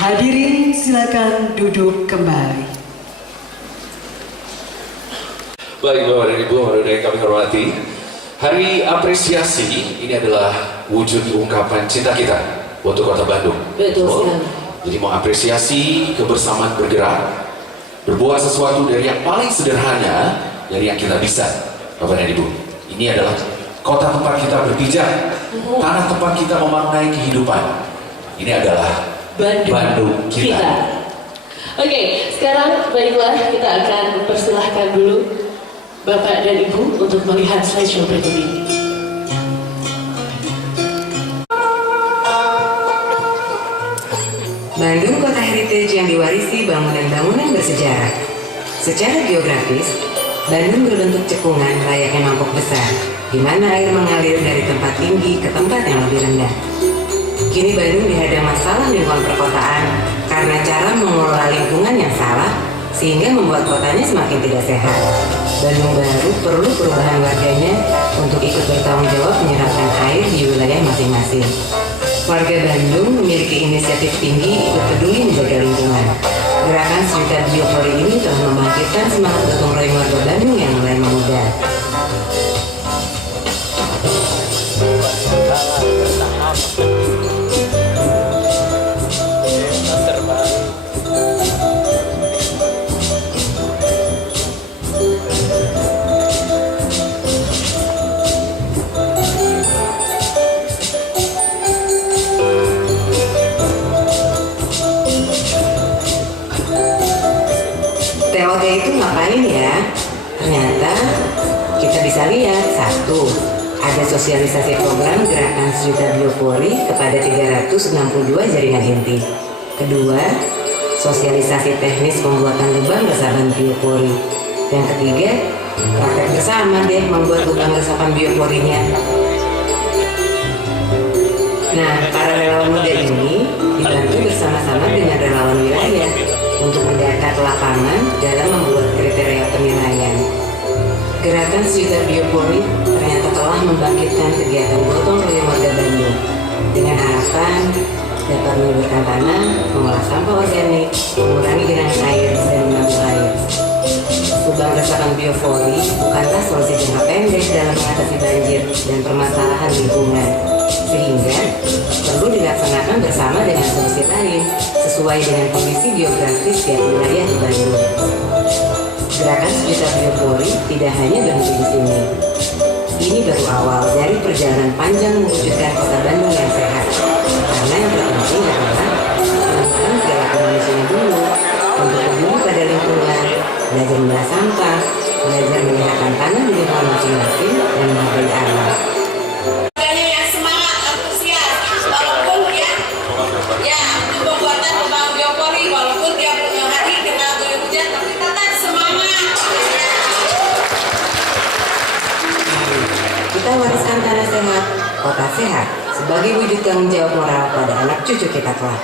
Hadirin silakan duduk kembali. Baik Bapak dan Ibu yang kami hormati, Hari Apresiasi ini adalah wujud ungkapan cinta kita untuk Kota Bandung. Betul sekali. Jadi mau apresiasi kebersamaan bergerak, berbuat sesuatu dari yang paling sederhana dari yang kita bisa, Bapak dan Ibu. Ini adalah kota tempat kita berpijak, tanah tempat kita memaknai kehidupan. Ini adalah Bandung kita. Oke, sekarang baiklah kita akan mempersilahkan dulu Bapak dan Ibu untuk melihat slideshow berikut ini. Bandung kota heritage yang diwarisi bangunan-bangunan bersejarah. Secara geografis, Bandung berbentuk cekungan layaknya mangkok besar. di mana air mengalir dari tempat tinggi ke tempat yang lebih rendah. Kini Bandung dihadang masalah lingkungan perkotaan karena cara mengelola lingkungan yang salah sehingga membuat kotanya semakin tidak sehat. Bandung baru perlu perubahan warganya untuk ikut bertanggung jawab menyerapkan air di wilayah masing-masing. Warga Bandung memiliki inisiatif tinggi ikut peduli menjaga lingkungan. Gerakan Sejuta Biopori ini telah membangkitkan semangat gotong royong warga Bandung yang mulai memudar. TOT itu ngapain ya? Ternyata kita bisa lihat, satu, ada sosialisasi program Gerakan Sejuta Biopori kepada 362 jaringan inti. Kedua, sosialisasi teknis pembuatan lubang resapan biopori. Yang ketiga, praktek bersama deh membuat lubang resapan bioporinya. Nah, para relawan muda ini dibantu bersama-sama dengan relawan wilayah untuk mendata ke lapangan dalam membuat kriteria penilaian. Gerakan Sejuta Biopori ternyata telah membangkitkan kegiatan gotong royong warga Bandung dengan harapan dapat menyuburkan tanah, mengolah sampah organik, mengurangi genangan air, dan menabung air. Lubang resapan biopori bukanlah solusi jangka pendek dalam mengatasi banjir dan permasalahan lingkungan, sehingga perlu dilaksanakan bersama dengan solusi lain sesuai dengan kondisi geografis tiap wilayah di Bandung. Gerakan Sejuta Biopori tidak hanya berhenti di sini. Ini baru awal dari perjalanan panjang mewujudkan kota Bandung yang sehat. Karena yang terpenting adalah menemukan perilaku manusianya dulu untuk peduli pada lingkungan, belajar memilah sampah, belajar menyehatkan tanah di lingkungan masing-masing, dan menghargai alam. Yang semangat, antusias, walaupun ya untuk pembuatan lubang biopori, walaupun dia punya hari kena guyur hujan, tapi tetap semangat. Kita wariskan tanah sehat, kota sehat, sebagai wujud tanggung jawab moral pada anak cucu kita kelak.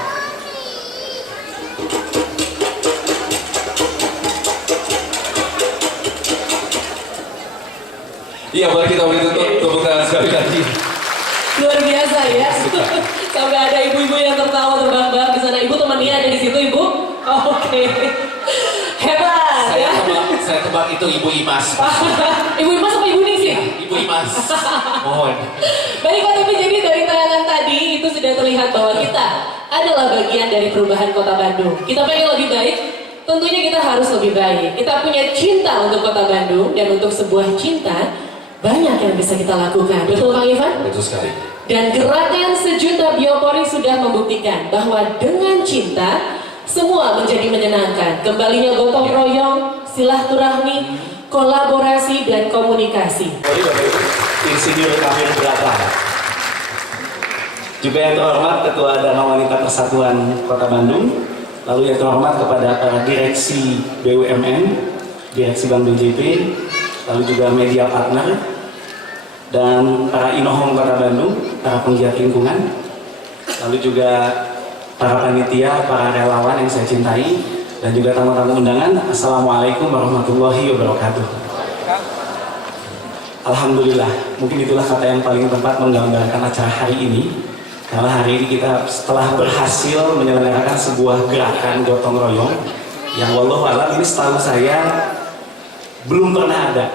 Iya, boleh kita beri tepuk tangan sekali lagi. Luar biasa ya. Sampai ada ibu-ibu yang tertawa terbang-bang di sana. Ibu temannya ada di situ, Ibu? Oh, oke. Hebat ya. Saya tebak itu Ibu Imas. Ibu Imas apa Ibu Ningsih? Ya, Ibu Imas. Mohon. Baik Pak, tapi jadi dari tayangan tadi itu sudah terlihat bahwa kita adalah bagian dari perubahan kota Bandung. Kita pengen lebih baik, tentunya kita harus lebih baik. Kita punya cinta untuk kota Bandung, dan untuk sebuah cinta banyak yang bisa kita lakukan. Betul Bang Ivan? Betul sekali. Dan gerakan Sejuta Biopori sudah membuktikan bahwa dengan cinta semua menjadi menyenangkan. Kembalinya gotong royong, silaturahmi, kolaborasi, dan komunikasi. Insinyur Kamil berapa? Juga yang terhormat Ketua Dana Wanita Persatuan Kota Bandung, lalu yang terhormat kepada para direksi BUMN, direksi Bank BJP, lalu juga media partner, dan para inohom Kota Bandung, para penggiat lingkungan, lalu juga para panitia, para relawan yang saya cintai, dan juga tamu-tamu undangan. Assalamualaikum warahmatullahi wabarakatuh. Alhamdulillah, mungkin itulah kata yang paling tepat menggambarkan acara hari ini. Karena hari ini kita setelah berhasil menyelenggarakan sebuah gerakan gotong royong yang wallahualam ini setahu saya belum pernah ada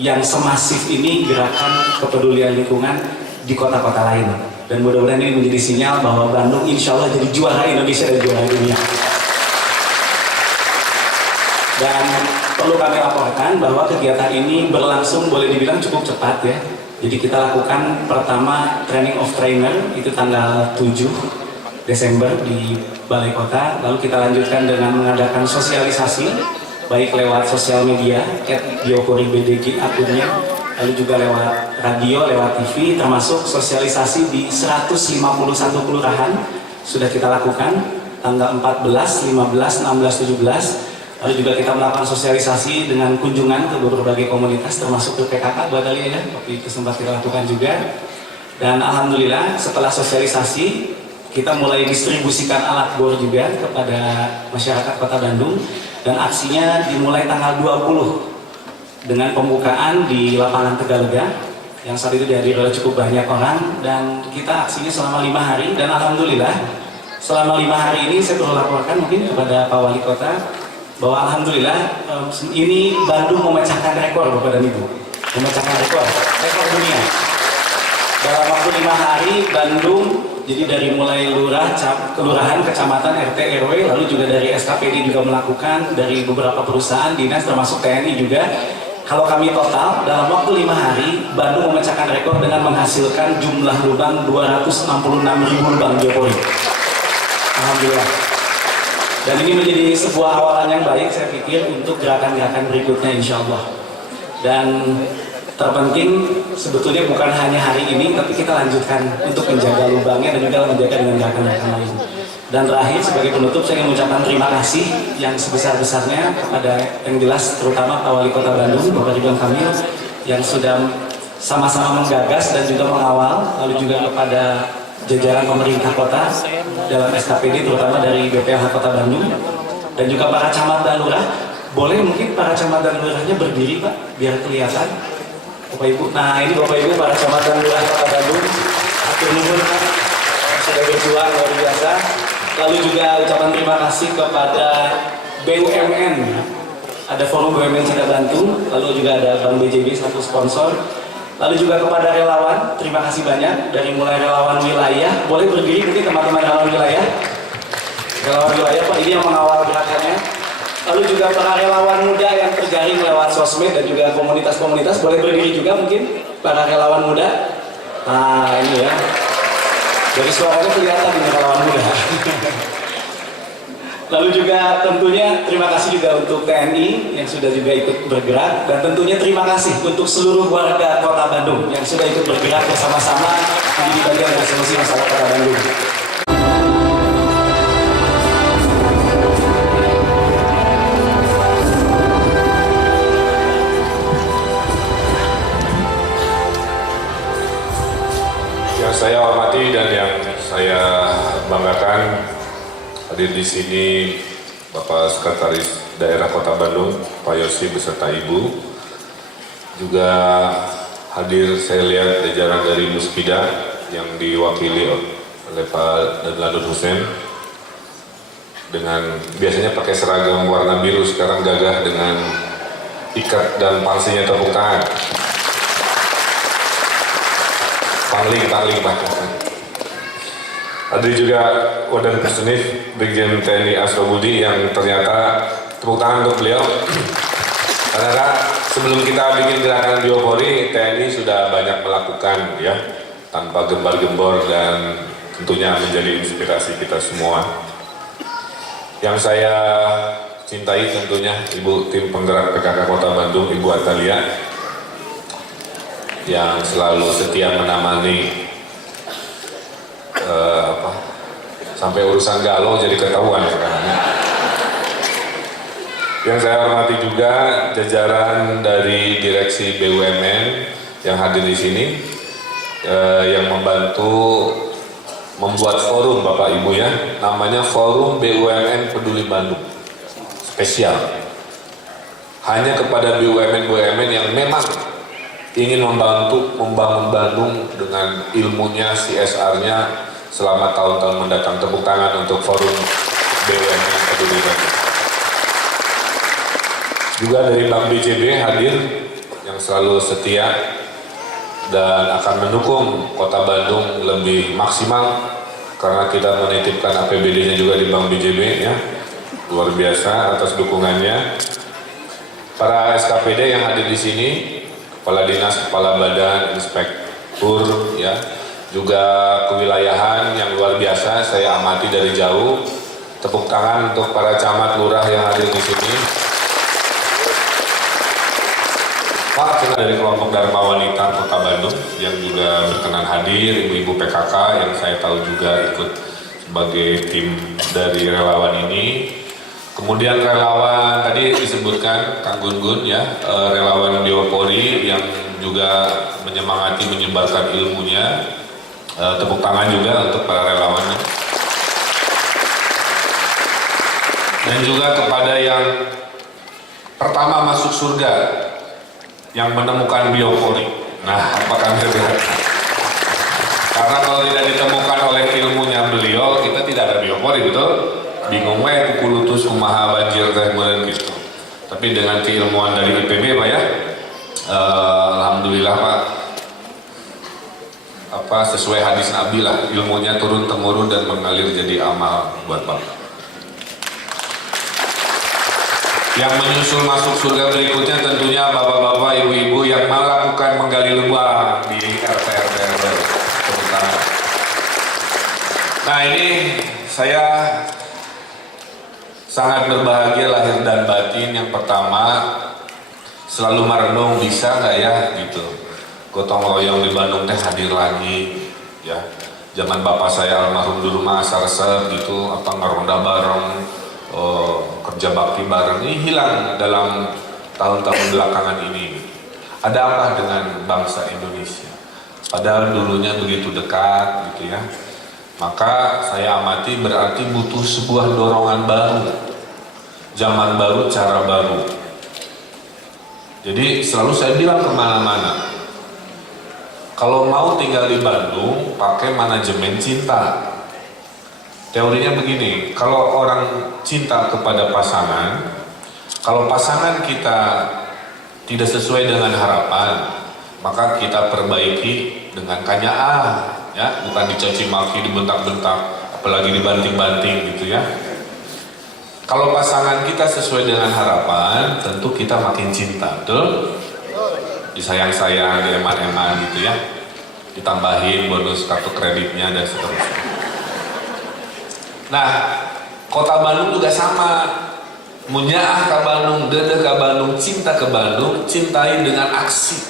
yang semasif ini gerakan kepedulian lingkungan di kota-kota lain. Dan mudah-mudahan ini menjadi sinyal bahwa Bandung insya Allah jadi juara Indonesia dan juara dunia. Dan perlu kami laporkan bahwa kegiatan ini berlangsung boleh dibilang cukup cepat ya. Jadi kita lakukan pertama training of trainer itu tanggal 7 Desember di Balai Kota. Lalu kita lanjutkan dengan mengadakan sosialisasi baik lewat sosial media @biopori_bdg akunnya, lalu juga lewat radio, lewat TV, termasuk sosialisasi di 151 kelurahan sudah kita lakukan tanggal 14, 15, 16, 17. Lalu juga kita melakukan sosialisasi dengan kunjungan ke berbagai komunitas termasuk ke PKK Mbak Dahlia ya, waktu itu sempat kita lakukan juga. Dan alhamdulillah setelah sosialisasi kita mulai distribusikan alat bor juga kepada masyarakat Kota Bandung, dan aksinya dimulai tanggal 20 dengan pembukaan di lapangan Tegalega yang saat itu dihadiri oleh cukup banyak orang, dan kita aksinya selama 5 hari. Dan alhamdulillah selama 5 hari ini saya perlu laporkan mungkin kepada Pak Wali Kota bahwa alhamdulillah ini Bandung memecahkan rekor Bapak dan Ibu, memecahkan rekor dunia. Dalam waktu 5 hari Bandung, jadi dari mulai lurah, kelurahan, kecamatan, RT, RW, lalu juga dari SKPD juga melakukan, dari beberapa perusahaan, dinas termasuk TNI juga. Kalau kami total, dalam waktu 5 hari, Bandung memecahkan rekor dengan menghasilkan jumlah lubang 266.000 lubang biopori. Alhamdulillah. Dan ini menjadi sebuah awalan yang baik, saya pikir, untuk gerakan-gerakan berikutnya insya Allah. Dan terpenting sebetulnya bukan hanya hari ini, tapi kita lanjutkan untuk menjaga lubangnya dan juga menjaga dengan gerakan-gerakan lain. Dan terakhir sebagai penutup saya ingin mengucapkan terima kasih yang sebesar-besarnya kepada yang jelas terutama Pak Wali Kota Bandung, Bapak Ridwan Kamil, yang sudah sama-sama menggagas dan juga mengawal, lalu juga kepada jajaran pemerintah kota dalam SKPD terutama dari BPH Kota Bandung, dan juga para camat dan lurah. Boleh mungkin para camat dan lurahnya berdiri Pak, biar kelihatan Bapak Ibu. Nah ini Bapak Ibu para camat dan lurah Kota Bandung, atur nuhun sudah berjuang luar biasa. Lalu juga ucapan terima kasih kepada BUMN, ada Forum BUMN Cinta Bantu, lalu juga ada Bank BJB selaku sponsor. Lalu juga kepada relawan, terima kasih banyak dari mulai relawan wilayah. Boleh berdiri mungkin teman-teman relawan wilayah. Relawan wilayah Pak, ini yang mengawal gerakannya. Lalu juga para relawan muda yang terjaring lewat sosmed dan juga komunitas-komunitas, boleh berdiri juga mungkin para relawan muda. Nah ini ya, dari suaranya kelihatan ini relawan muda. Lalu juga tentunya terima kasih juga untuk TNI yang sudah juga ikut bergerak, dan tentunya terima kasih untuk seluruh warga Kota Bandung yang sudah ikut bergerak bersama-sama menjadi bagian dari solusi masalah Kota Bandung. Yang saya hormati dan yang saya banggakan, hadir di sini Bapak Sekretaris Daerah Kota Bandung, Pak Yosi beserta Ibu. Juga hadir saya lihat jajaran dari Muspida yang diwakili oleh Pak Dadlanur Hussein. Dengan biasanya pakai seragam warna biru, sekarang gagah dengan ikat dan pangsinya tepuk tangan. Pangling bahkan. Hadir juga Wadan Personif Brigjen TNI Asrobudi yang ternyata tepuk tangan untuk beliau. Karena sebelum kita bikin gerakan biopori, TNI sudah banyak melakukan ya, tanpa gembar-gembor, dan tentunya menjadi inspirasi kita semua. Yang saya cintai tentunya Ibu tim penggerak PKK Kota Bandung, Ibu Atalia, yang selalu setia menamani sampai urusan galau jadi ketahuan sekarang. Yang saya hormati juga jajaran dari Direksi BUMN yang hadir di sini, yang membantu membuat forum Bapak Ibu ya, namanya Forum BUMN Peduli Bandung spesial. Hanya kepada BUMN yang memang ingin membantu membangun Bandung dengan ilmunya, CSR-nya selama tahun-tahun mendatang. Tepuk tangan untuk Forum BUMN Peduli Bandung. Juga dari Bank BJB hadir yang selalu setia dan akan mendukung Kota Bandung lebih maksimal, karena kita menitipkan APBD-nya juga di Bank BJB ya. Luar biasa atas dukungannya. Para SKPD yang hadir di sini, Kepala Dinas, Kepala Badan, Inspektur, ya, juga kewilayahan yang luar biasa saya amati dari jauh. Tepuk tangan untuk para camat lurah yang hadir di sini. Pak dari kelompok Dharma Wanita Kota Bandung yang juga berkenan hadir, ibu-ibu PKK yang saya tahu juga ikut sebagai tim dari relawan ini. Kemudian relawan tadi disebutkan Kang Gun-Gun ya, relawan Biopori yang juga menyemangati menyebarkan ilmunya. Tepuk tangan juga untuk para relawan. Dan juga kepada yang pertama masuk surga, yang menemukan Biopori. Nah, apakah benar? Karena kalau tidak ditemukan oleh ilmunya beliau, kita tidak ada Biopori, betul? Bingung kukulutus kumaha banjir teh meureun gitu. Tapi dengan keilmuan dari IPB Pak ya, alhamdulillah Pak, sesuai hadis Nabi lah, ilmunya turun temurun dan mengalir jadi amal buat Bapak. Yang menyusul masuk surga berikutnya tentunya bapak-bapak, ibu-ibu yang melakukan menggali lubang di RT-RT. Nah, ini saya sangat berbahagia lahir dan batin. Yang pertama, selalu merenung bisa nggak ya gitu. Gotong royong di Bandung teh hadir lagi ya. Zaman bapak saya almarhum dulu mah asal resep gitu, apa ngeronda bareng, kerja bakti bareng. Ini hilang dalam tahun-tahun belakangan ini. Ada apa dengan bangsa Indonesia? Padahal dulunya begitu dekat gitu ya. Maka saya amati berarti butuh sebuah dorongan baru, zaman baru, cara baru. Jadi selalu saya bilang kemana-mana, kalau mau tinggal di Bandung, pakai manajemen cinta. Teorinya begini, kalau orang cinta kepada pasangan, kalau pasangan kita tidak sesuai dengan harapan, maka kita perbaiki dengan kanyaan. Ya, bukan dicaci maki, dibentak-bentak, apalagi dibanting-banting gitu ya. Kalau pasangan kita sesuai dengan harapan, tentu kita makin cinta, betul? Disayang-sayang, dieman-eman gitu ya. Ditambahin bonus kartu kreditnya dan seterusnya. Nah, kota Bandung juga sama. Munyaah ke Bandung, dedeh ke Bandung, cinta ke Bandung, cintai dengan aksi.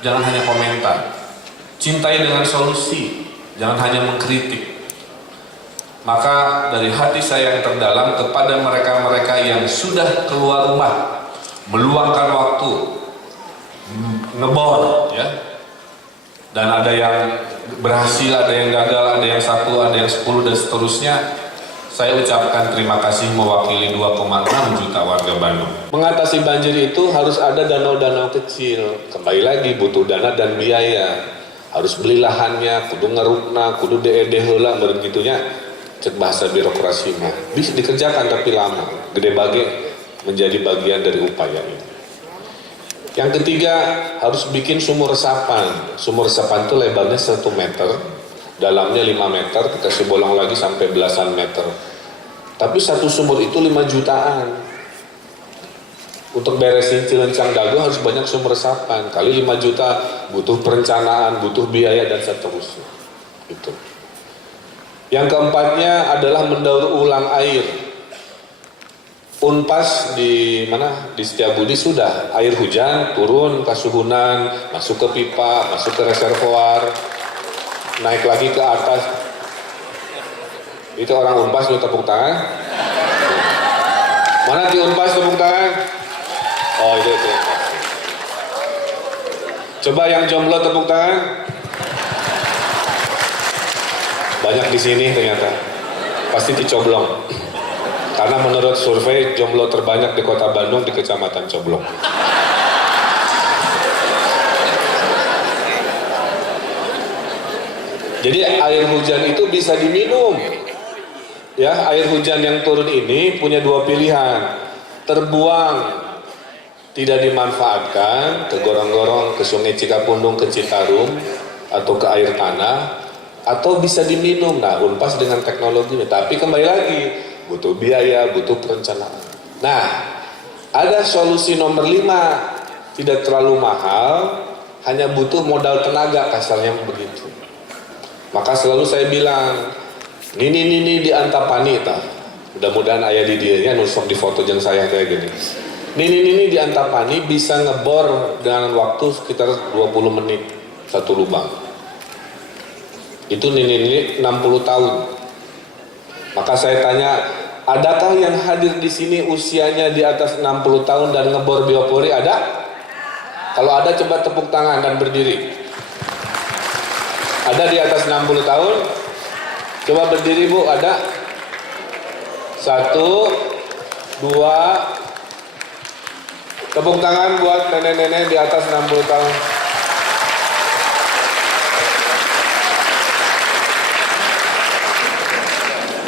Jangan hanya komentar. Cintai dengan solusi, jangan hanya mengkritik. Maka dari hati saya yang terdalam kepada mereka-mereka yang sudah keluar rumah, meluangkan waktu, ngebor, ya. Dan ada yang berhasil, ada yang gagal, ada yang 1, ada yang 10 dan seterusnya. Saya ucapkan terima kasih mewakili 2,6 juta warga Bandung. Mengatasi banjir itu harus ada danau-danau kecil. Kembali lagi butuh dana dan biaya. Harus beli lahannya, kudu ngerukna, kudu DED heula begitunya. Cek bahasa birokrasi mah. Bisa dikerjakan tapi lama. Gede bage menjadi bagian dari upaya ini. Yang ketiga, harus bikin sumur resapan. Sumur resapan itu lebarnya 1 meter, dalamnya 5 meter, dikasih bolong lagi sampai belasan meter. Tapi satu sumur itu 5 jutaan. Untuk beresin Cilencang Dago harus banyak sumur resapan. Kali 5 juta, butuh perencanaan, butuh biaya dan seterusnya. Gitu. Yang keempatnya adalah mendaur ulang air. Unpas di mana? Di Setiabudi sudah. Air hujan turun ke suhunan, masuk ke pipa, masuk ke reservoir, naik lagi ke atas. Itu orang Unpas lu tepuk tangan. Mana di Unpas tepuk tangan? Oh itu. Coba yang jomblo tepuk tangan. Banyak di sini ternyata. Pasti dicoblong. Karena menurut survei jomblo terbanyak di kota Bandung di Kecamatan Coblong. Jadi air hujan itu bisa diminum. Ya, air hujan yang turun ini punya 2 pilihan. Terbuang, tidak dimanfaatkan ke gorong-gorong, ke Sungai Cikapundung, ke Citarum, atau ke air tanah, atau bisa diminum. Nah, Unpas dengan teknologinya. Tapi kembali lagi, butuh biaya, butuh perencanaan. Nah, ada solusi nomor 5, tidak terlalu mahal, hanya butuh modal tenaga, kasarnya begitu. Maka selalu saya bilang, ini di Antapani, mudah-mudahan ayah di dia nusuk di foto yang saya kayak gini. Ini di Antapani bisa ngebor dengan waktu sekitar 20 menit satu lubang. Itu ini 60 tahun. Maka saya tanya, Adakah yang hadir di sini usianya di atas 60 tahun dan ngebor biopori? Ada? Kalau ada coba tepuk tangan dan berdiri. Ada di atas 60 tahun? Coba berdiri Bu, ada? 1, 2. Tepuk tangan buat nenek-nenek di atas 60 tahun.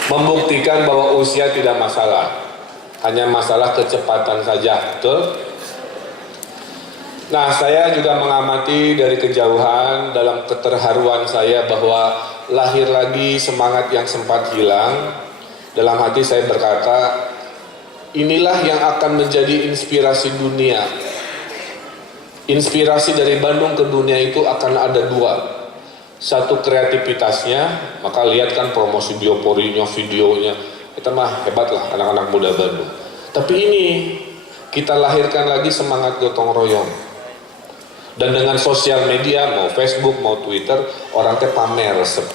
Membuktikan bahwa usia tidak masalah, hanya masalah kecepatan saja, betul? Nah, saya juga mengamati dari kejauhan dalam keterharuan saya bahwa lahir lagi semangat yang sempat hilang. Dalam hati saya berkata, inilah yang akan menjadi inspirasi dunia. Inspirasi dari Bandung ke dunia itu akan ada dua. Satu, kreativitasnya, maka lihat kan promosi bioporinya, videonya, kita mah hebat lah anak-anak muda Bandung. Tapi ini, kita lahirkan lagi semangat gotong royong. Dan dengan sosial media, mau Facebook, mau Twitter, orang teh pamer resep.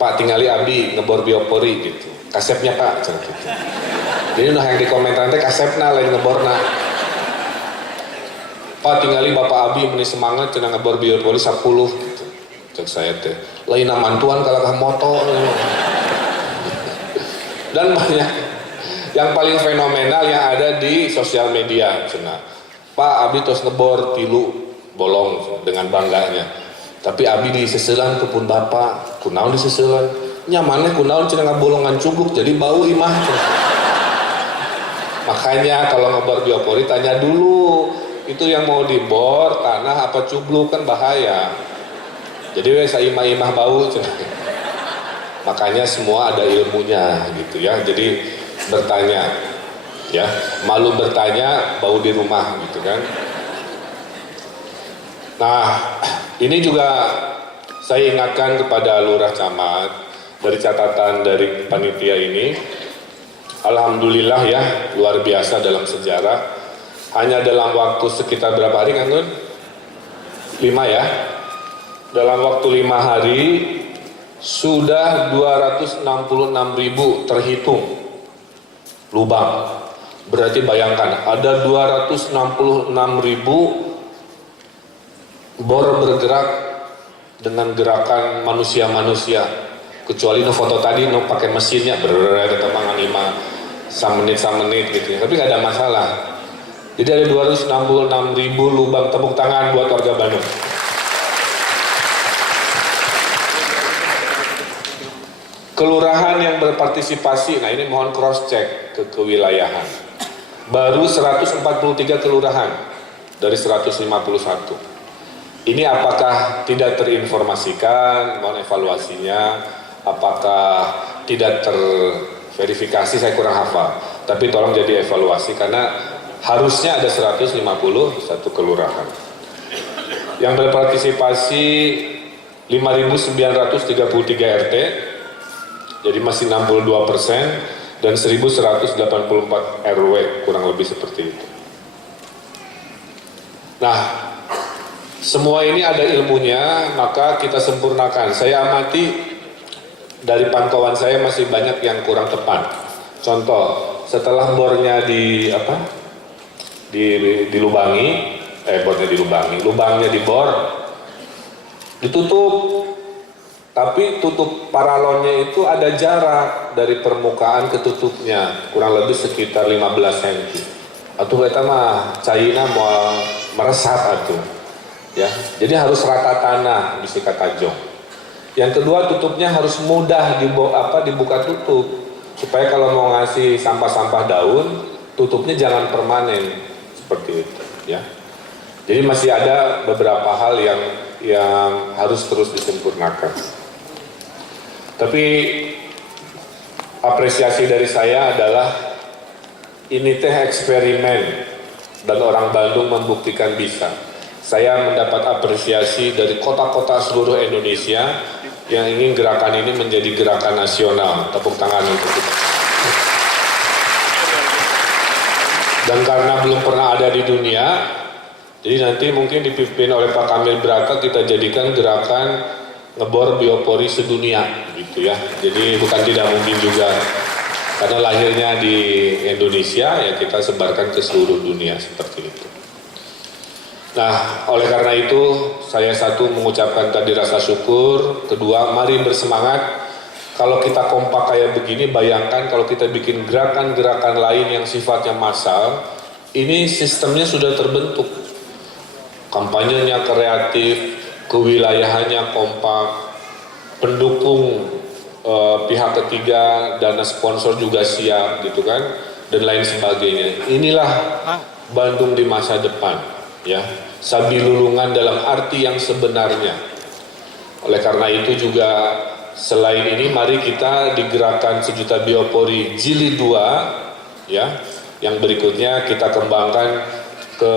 Pak tingali abi ngebor biopori gitu. Kasepnya Pak, gitu. Jadi nah yang di komentar teh kasepna lain ngeborna. Pak tingali Bapak abi meni semangat cenah ngebor biopori 10 gitu. Cek saya teh. Lain mantuan kalahkah moto. Dan banyak yang paling fenomenal yang ada di sosial media cenah. Pak abi tos ngebor tilu bolong dengan bangganya. Tapi abi di seselan kepun bapak, kunaon di seselan. Nyamannya kunaon cenah ngabolongan cubluk jadi bau imah. Makanya kalau ngebor biopori tanya dulu, itu yang mau dibor tanah apa cubluk kan bahaya. Jadi saya imah-imah bau cenah. Makanya semua ada ilmunya gitu ya. Jadi bertanya ya, malu bertanya bau di rumah gitu kan. Nah, ini juga saya ingatkan kepada lurah camat dari catatan dari panitia ini. Alhamdulillah ya, luar biasa dalam sejarah. Hanya dalam waktu sekitar berapa hari kan Gun? 5 ya. Dalam waktu 5 hari sudah 266.000 terhitung lubang. Berarti bayangkan ada 266.000 bor bergerak dengan gerakan manusia-manusia, kecuali no foto tadi no pakai mesinnya bertemangan 5 menit gitu ya. Tapi nggak ada masalah. Jadi ada 266.000 lubang. Tepuk tangan buat warga Bandung. Kelurahan yang berpartisipasi, nah ini mohon cross check ke kewilayahan. Baru 143 kelurahan dari 151. Ini apakah tidak terinformasikan, mohon evaluasinya, apakah tidak terverifikasi, saya kurang hafal. Tapi tolong jadi evaluasi, karena harusnya ada 151 kelurahan. Yang berpartisipasi 5.933 RT, jadi masih 62%, dan 1.184 RW, kurang lebih seperti itu. Nah, semua ini ada ilmunya, maka kita sempurnakan. Saya amati dari pantauan saya masih banyak yang kurang tepat. Contoh, setelah bornya dilubangi, bornya dilubangi, lubangnya dibor, ditutup. Tapi tutup paralonnya itu ada jarak dari permukaan ke tutupnya, kurang lebih sekitar 15 cm. Atuh eta mah caina mau meresap atuh. Ya, jadi harus rata tanah bisa kata jong. Yang kedua, tutupnya harus mudah dibuka tutup, supaya kalau mau ngasih sampah-sampah daun, tutupnya jangan permanen seperti itu. Ya, jadi masih ada beberapa hal yang harus terus disempurnakan. Tapi apresiasi dari saya adalah ini teh eksperimen dan orang Bandung membuktikan bisa. Saya mendapat apresiasi dari kota-kota seluruh Indonesia yang ingin gerakan ini menjadi gerakan nasional. Tepuk tangan untuk kita. Dan karena belum pernah ada di dunia, jadi nanti mungkin dipimpin oleh Pak Kamil Braka kita jadikan gerakan ngebor biopori sedunia, gitu ya. Jadi bukan tidak mungkin juga. Karena lahirnya di Indonesia, ya kita sebarkan ke seluruh dunia seperti itu. Nah, oleh karena itu, saya satu mengucapkan tadi rasa syukur, kedua, mari bersemangat. Kalau kita kompak kayak begini, bayangkan kalau kita bikin gerakan-gerakan lain yang sifatnya massal, ini sistemnya sudah terbentuk. Kampanyenya kreatif, kewilayahannya kompak, pendukung pihak ketiga, dana sponsor juga siap gitu kan, dan lain sebagainya. Inilah Bandung di masa depan, ya. Sabi lulungan dalam arti yang sebenarnya. Oleh karena itu juga selain ini mari kita di Gerakan Sejuta Biopori Jilid 2, ya, yang berikutnya kita kembangkan ke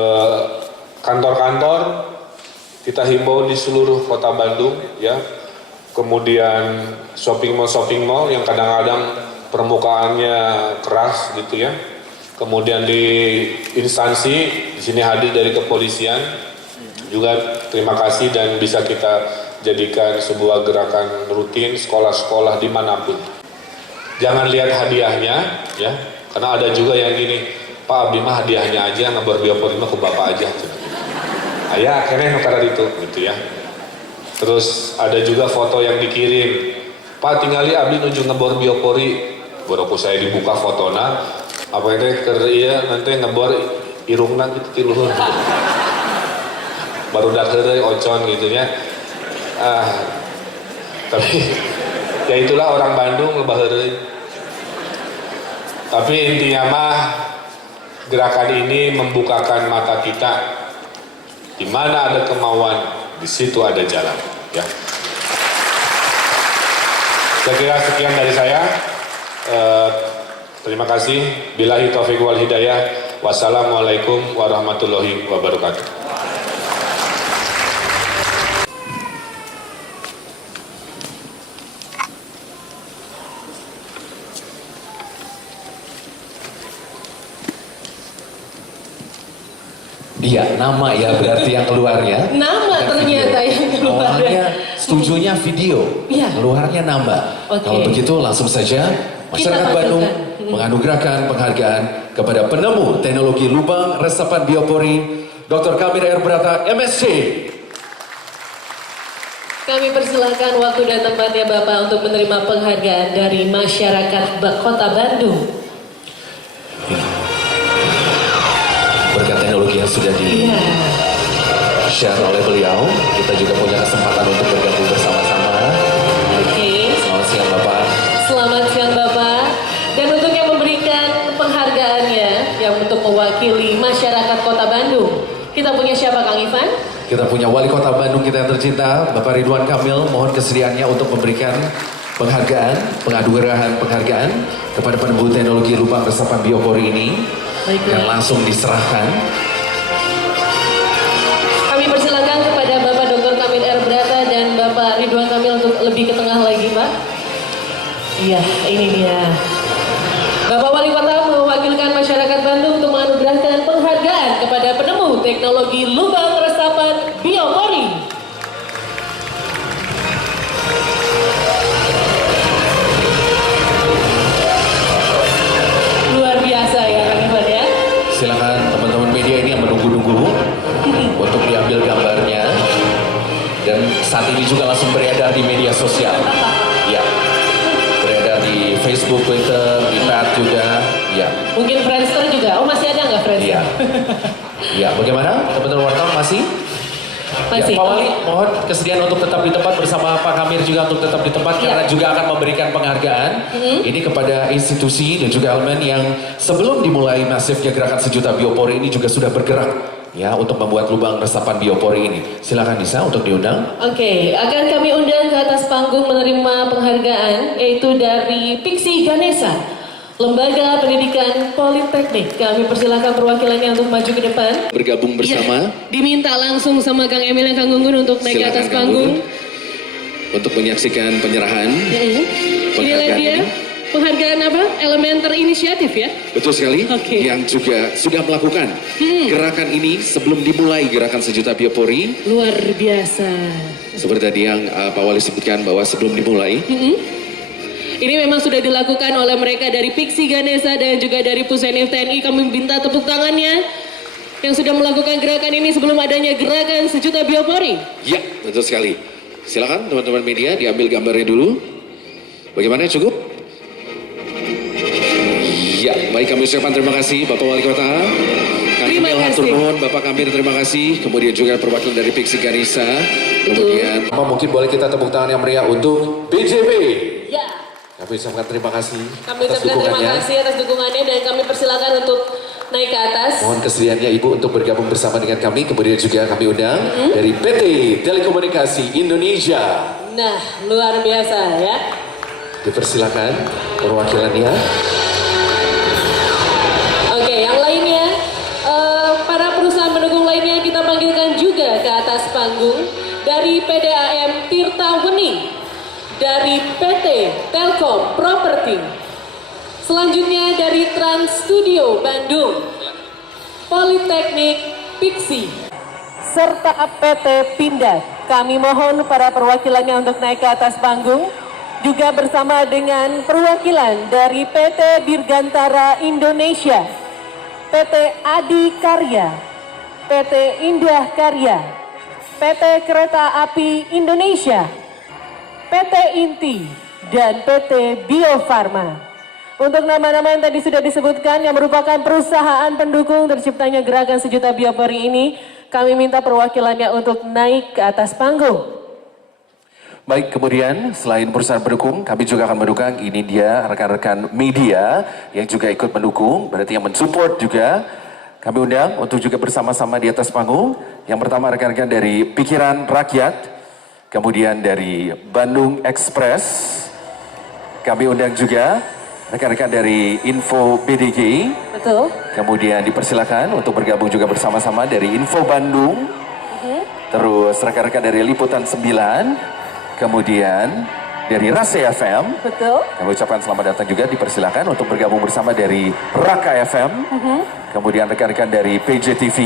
kantor-kantor, kita himbau di seluruh kota Bandung, ya. Kemudian shopping mall yang kadang-kadang permukaannya keras gitu ya. Kemudian di instansi, di sini hadir dari kepolisian, juga terima kasih dan bisa kita jadikan sebuah gerakan rutin sekolah-sekolah dimanapun. Jangan lihat hadiahnya, ya, karena ada juga yang gini, Pak Abdi mah hadiahnya aja, ngebor biopori mah ke Bapak aja. Ayah, kene karena itu, gitu ya. Terus ada juga foto yang dikirim, Pak tinggali Abdi nuju ngebor biopori, baru saya dibuka fotona, apa itu kerja nanti ngebor irungna gitu tiluhur, baru dakeureuy ocon gitu ya. Tapi ya itulah orang Bandung lebaheureuy. Tapi intinya mah gerakan ini membukakan mata kita, di mana ada kemauan, di situ ada jalan, ya. Saya kira sekian dari saya. Terima kasih. Billahi taufiq wal hidayah. Wassalamualaikum warahmatullahi wabarakatuh. Iya, nama ya berarti yang keluarnya. Nama ternyata yang keluar. Awalnya setujunya video, Iya. keluarnya nama. Oke. Kalau begitu langsung saja masyarakat Kita Bandung panggilkan. menganugerahkan penghargaan kepada penemu teknologi lubang resapan biopori Dr. Kamil R. Brata, MSc. Kami persilakan waktu dan tempatnya Bapak untuk menerima penghargaan dari masyarakat Kota Bandung. Berkat teknologi yang sudah di-share oleh beliau, kita juga punya kesempatan untuk bergabung bersama-sama. Oke. Selamat siang Bapak. Selamat siang Bapak. Dan untuk yang memberikan penghargaannya, yang untuk mewakili masyarakat Kota Bandung, kita punya siapa Kang Ivan? Kita punya Wali Kota Bandung kita yang tercinta, Bapak Ridwan Kamil. Mohon kesediaannya untuk memberikan penghargaan, penghargaan kepada penemu teknologi lubang resapan biopori ini. Baiklah. Yang langsung diserahkan. Kami persilakan kepada Bapak Dr. Kamil R. Brata dan Bapak Ridwan Kamil untuk lebih ke tengah lagi Pak. Iya, ini dia. Bapak Wali Kota mewakilkan masyarakat Bandung untuk menganugerahkan penghargaan kepada penemu teknologi lubang resapan biopori. Luar biasa ya Kang Ivan ya. Silakan teman-teman media ini yang menunggu-nunggu untuk diambil gambarnya. Dan saat ini juga langsung beredar di media sosial. Ya, beredar di Facebook, Twitter, di Pad juga. Ya, Mungkin Friendster juga. Oh masih ada nggak Friendster? iya. Ya, bagaimana teman-teman wartawan masih? Masih. Ya, Pak Wali, mohon kesediaan untuk tetap di tempat bersama Pak Kamir juga untuk tetap di tempat karena juga akan memberikan penghargaan ini kepada institusi dan juga elemen yang sebelum dimulai masifnya gerakan sejuta biopori ini juga sudah bergerak ya untuk membuat lubang resapan biopori ini. Silakan bisa untuk diundang. Oke, akan kami undang ke atas panggung menerima penghargaan yaitu dari Piksi Ganesha, Lembaga Pendidikan Politeknik. Kami persilakan perwakilannya untuk maju ke depan. Bergabung bersama Ya, diminta langsung sama Kang Emil dan Kang Gunggun untuk naik ke Silakan, atas Kang panggung. untuk menyaksikan penyerahan. Inilah Penghargaan dia. ini. Penghargaan apa? Elemen terinisiatif ya. Betul sekali, Oke. yang juga sudah melakukan gerakan ini sebelum dimulai gerakan sejuta biopori. Luar biasa. Seperti tadi yang Pak Wali sebutkan bahwa sebelum dimulai Ini memang sudah dilakukan oleh mereka dari Pixi Ganesha dan juga dari Pusenif TNI. Kami minta tepuk tangannya yang sudah melakukan gerakan ini sebelum adanya gerakan sejuta biopori. Ya, betul sekali. Silakan teman-teman media diambil gambarnya dulu. Bagaimana, cukup? Ya, baik, kami ucapkan terima kasih Bapak Wali Kota. Kami Terima hatur kasih. nuhun Bapak Kamir, terima kasih. Kemudian juga perwakilan dari Pixi Ganesha. Kemudian mungkin boleh kita tepuk tangan yang meriah untuk BJB. Ya. Kami ucapkan terima kasih Kami atas ucapkan terima dukungannya. kasih atas dukungannya dan kami persilakan untuk naik ke atas. Mohon kesediaannya Ibu untuk bergabung bersama dengan kami. Kemudian juga kami undang dari PT Telekomunikasi Indonesia. Nah, luar biasa ya. Dipersilakan perwakilannya. Oke, yang lainnya, para perusahaan pendukung lainnya kita panggilkan juga ke atas panggung. Dari PDAM Tirta Weni, dari PT Telkom Property, selanjutnya dari Trans Studio Bandung, Politeknik Pixi, serta PT Pindad. Kami mohon para perwakilannya untuk naik ke atas panggung, juga bersama dengan perwakilan dari PT Dirgantara Indonesia, PT Adi Karya, PT Indah Karya, PT Kereta Api Indonesia, PT Inti, dan PT Bio Farma. Untuk nama-nama yang tadi sudah disebutkan yang merupakan perusahaan pendukung terciptanya gerakan sejuta biopori ini, kami minta perwakilannya untuk naik ke atas panggung. Baik, kemudian selain perusahaan pendukung, kami juga akan mendukung, ini dia rekan-rekan media yang juga ikut mendukung, berarti yang mensupport juga. Kami undang untuk juga bersama-sama di atas panggung. Yang pertama rekan-rekan dari Pikiran Rakyat, kemudian dari Bandung Express. Kami undang juga rekan-rekan dari Info BDG. Betul. Kemudian dipersilakan untuk bergabung juga bersama-sama dari Info Bandung. Terus rekan-rekan dari Liputan 9. Kemudian dari Rase FM. Betul. Kami ucapkan selamat datang juga, dipersilakan untuk bergabung bersama dari Raka FM. Kemudian rekan-rekan dari PJTV.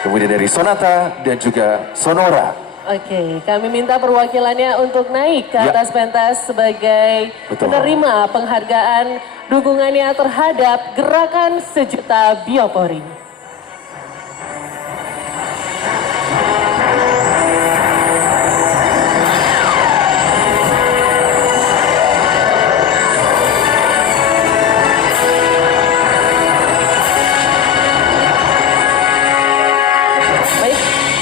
Kemudian dari Sonata dan juga Sonora. Oke, kami minta perwakilannya untuk naik ke Ya. atas pentas sebagai Betul. penerima penghargaan dukungannya terhadap gerakan sejuta biopori. Baik,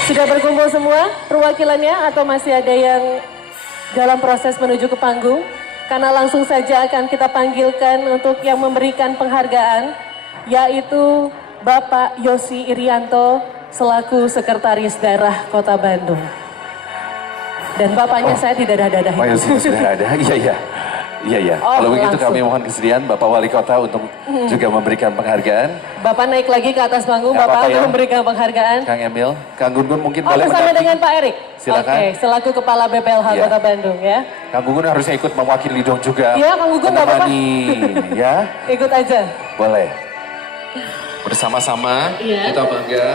sudah berkumpul semua perwakilannya atau masih ada yang dalam proses menuju ke panggung? Karena langsung saja akan kita panggilkan untuk yang memberikan penghargaan, yaitu Bapak Yosi Irianto selaku Sekretaris Daerah Kota Bandung. Dan bapaknya saya tidak dadah-dadah. Pak Yosi sudah ada, iya. Oh, Kalau begitu langsung. kami mohon kesediaan Bapak Wali Kota untuk juga memberikan penghargaan. Bapak naik lagi ke atas panggung, Nggak Bapak apa-apa untuk ya. memberikan penghargaan. Kang Emil, Kang Gun mungkin boleh Bersama mendampingi. dengan Pak Erik. Silakan. Oke, selaku Kepala BPLH Iya. Kota Bandung ya. Kang Gugun harusnya ikut mewakili dong juga. Iya, Kang Gugun nggak apa-apa. Menemani, ya. Ikut aja. Boleh. Bersama-sama Iya. kita bangga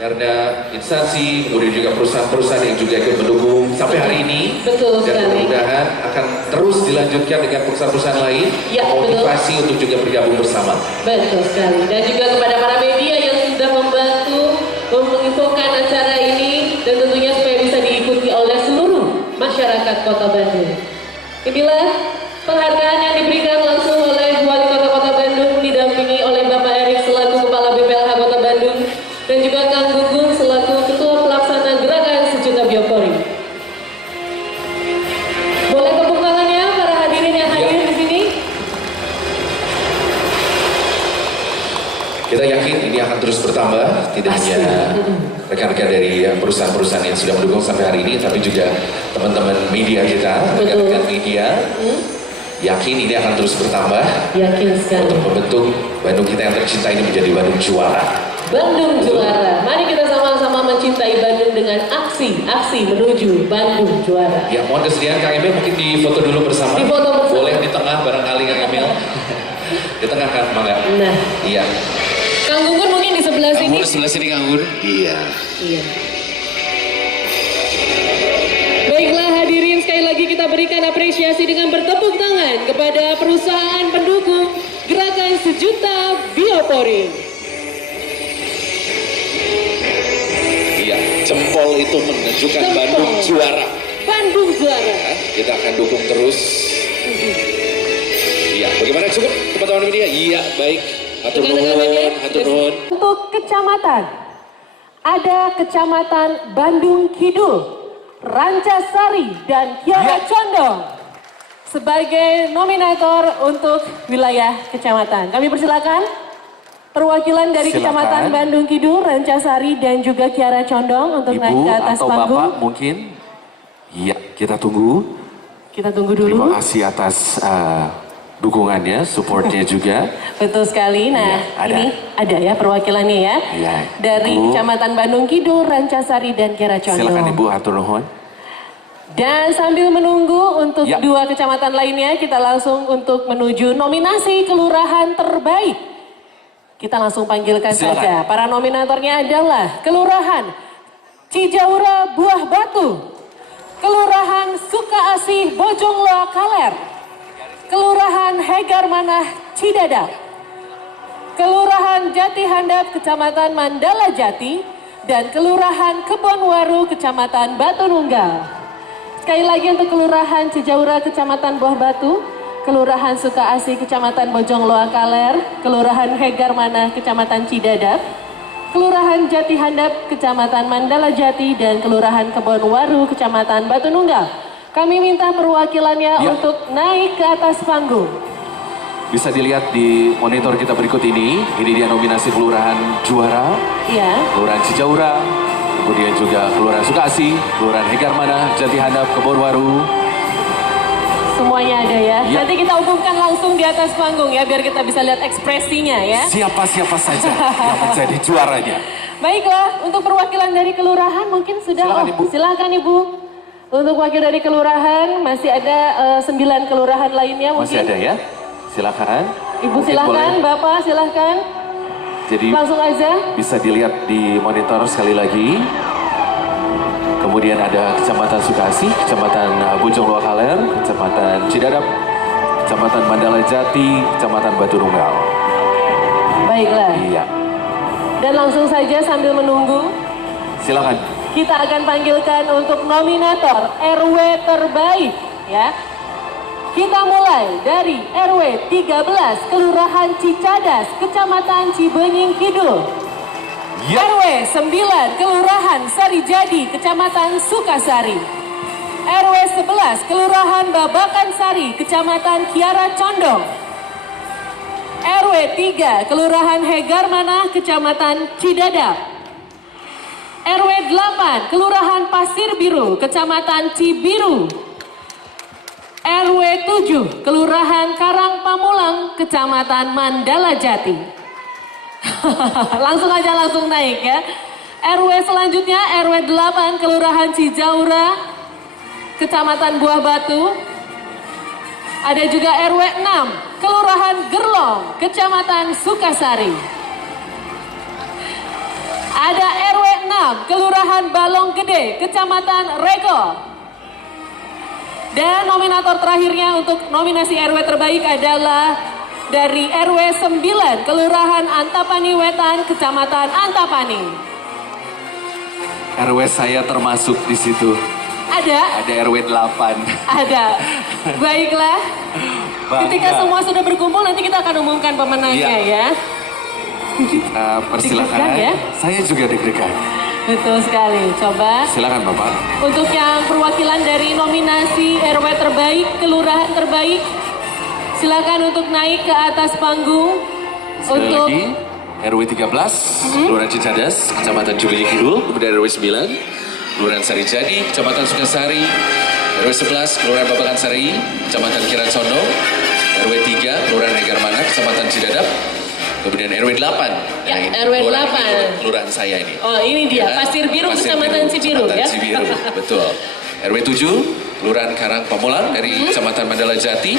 karena instansi, kemudian juga perusahaan-perusahaan yang juga ikut mendukung sampai hari ini. Betul Dan sekali. mudah-mudahan akan terus dilanjutkan dengan perusahaan-perusahaan lain. Ya, Motivasi untuk juga bergabung bersama. Betul sekali. Dan juga kepada para media yang sudah membantu menginfokan acara ini dan tentunya supaya bisa diikuti oleh seluruh masyarakat Kota Bandung. Inilah penghargaan yang diberikan langsung oleh Wali Kota Bandung didampingi oleh Bapak Erik selaku Kepala BPLH Kota Bandung dan juga Kang Gugun selaku Ketua Pelaksana Gerakan Sejuta Biopori. Boleh tepuk tangannya para hadirin yang hadir di sini? Kita yakin ini akan terus bertambah, tidak hanya rekan-rekan dari perusahaan-perusahaan yang sudah mendukung sampai hari ini, tapi juga teman-teman media kita, Betul. rekan-rekan media. Yakin ini akan terus bertambah Yakin sekali. untuk membentuk Bandung kita yang tercinta ini menjadi Bandung juara. Bandung juara. Mari kita sama-sama mencintai Bandung dengan aksi menuju Bandung juara. Ya, mohon kesediaan Kang Emil mungkin difoto dulu bersama. Difoto bersama. Boleh di tengah barangkali Kang Emil. Di tengah kan, Mangga? Nah, Iya. Kang Gugun mungkin di sebelah Kang sini. Gun sebelah sini Kang Gun. Iya. Iya. Baiklah hadirin, sekali lagi kita berikan apresiasi dengan bertepuk tangan kepada perusahaan pendukung Gerakan Sejuta Biopori. Iya, jempol itu menunjukkan Bandung juara. Bandung juara. Kita akan dukung terus. Iya, bagaimana cukup teman-teman media? Iya, baik. Hatur nuhun, hatur nuhun. Untuk kecamatan, ada Kecamatan Bandung Kidul, Rancasari, dan Kiara Condong sebagai nominator untuk wilayah kecamatan. Kami persilakan perwakilan dari Kecamatan Bandung Kidul, Rancasari, dan juga Kiara Condong untuk naik ke atas atau panggung. Bapak mungkin. Iya, kita tunggu. Kita tunggu dulu. Terima kasih atas dukungannya, supportnya juga. Betul sekali. Nah, Iya, ada. ini ada ya perwakilannya ya. Iya, Dari Ibu. Kecamatan Bandung Kidul, Rancasari, dan Kiara Condong. Silakan Ibu, hatur nuhun. Dan sambil menunggu untuk Ya. dua kecamatan lainnya, kita langsung untuk menuju nominasi kelurahan terbaik. Kita langsung panggilkan Silakan. saja. Para nominatornya adalah Kelurahan Cijaura Buah Batu, Kelurahan Sukaasih Bojongloa Kaler, Kelurahan Hegar Manah Cidadap, Kelurahan Jati Handap Kecamatan Mandala Jati, dan Kelurahan Kebonwaru Kecamatan Batu Nunggal. Sekali lagi untuk Kelurahan Cijaura Kecamatan Buah Batu, Kelurahan Sukaasih Kecamatan Bojongloa Kaler, Kelurahan Hegar Manah Kecamatan Cidadap, Kelurahan Jati Handap Kecamatan Mandala Jati, dan Kelurahan Kebonwaru Kecamatan Batu Nunggal. Kami minta perwakilannya Ya. untuk naik ke atas panggung. Bisa dilihat di monitor kita berikut ini. Ini dia nominasi kelurahan juara. Ya. Kelurahan Cijaura, kemudian juga Kelurahan Sukasih, Kelurahan Hegar Manah, Jati Handap, Kebonwaru. Semuanya ada ya. Ya. Nanti kita umumkan langsung di atas panggung ya, biar kita bisa lihat ekspresinya ya. Siapa-siapa saja yang menjadi juaranya. Baiklah, untuk perwakilan dari kelurahan mungkin sudah. Silakan, Ibu. Silakan Ibu. Untuk wakil dari kelurahan masih ada 9 kelurahan lainnya mungkin. Masih ada ya? Silakan. Ibu Mungkin silakan, boleh. Bapak silakan. Jadi Langsung aja. bisa dilihat di monitor sekali lagi. Kemudian ada Kecamatan Sukasih, Kecamatan Bojongloa Kaler, Kecamatan Cidadap, Kecamatan Mandala Jati, Kecamatan Batu Nunggal. Baiklah. Iya, Dan langsung saja sambil menunggu, silakan. kita akan panggilkan untuk nominator RW terbaik ya. Kita mulai dari RW 13 Kelurahan Cicadas, Kecamatan Cibenying Kidul. Ya. RW 9 Kelurahan Sarijadi, Kecamatan Sukasari. RW 11 Kelurahan Babakan Sari, Kecamatan Kiara Condong. RW 3 Kelurahan Hegar Manah, Kecamatan Cidadap. RW 8 Kelurahan Pasir Biru, Kecamatan Cibiru. RW 7 Kelurahan Karang Pamulang, Kecamatan Mandala Jati. Langsung aja langsung naik ya. RW selanjutnya RW 8 Kelurahan Cijaura, Kecamatan Buah Batu. Ada juga RW 6 Kelurahan Gerlong, Kecamatan Sukasari. Ada RW 6 Kelurahan Balong Gede, Kecamatan Rego. Dan nominator terakhirnya untuk nominasi RW terbaik adalah dari RW 9 Kelurahan Antapani Wetan, Kecamatan Antapani. RW saya termasuk di situ. Ada? Ada RW 8. Ada. Baiklah. Bangga. Ketika semua sudah berkumpul nanti kita akan umumkan pemenangnya ya. Kita persilakan. Deg-degan ya? Saya juga deg-degan. Betul sekali. Coba Silakan Bapak. untuk yang perwakilan dari nominasi RW terbaik, kelurahan terbaik, silakan untuk naik ke atas panggung. Sekali Untuk lagi, RW 13, Kelurahan Cicadas, Kecamatan Cibenying Kidul, kemudian RW 9, Kelurahan Sarijadi, Kecamatan Sukasari, RW 11, Kelurahan Babakan Sari, Kecamatan Kiara Condong, RW 3, Kelurahan Hegar Manah, Kecamatan Cidadap, kemudian RW 8. Ya, ini RW kelurahan- 8. Kelurahan saya ini. Oh ini dia, Ya, Pasir Biru, Pasir Kecamatan Cibiru Kecamatan ya. Cibiru, betul. RW 7, Kelurahan Karang Pamulang dari Kecamatan Mandala Jati,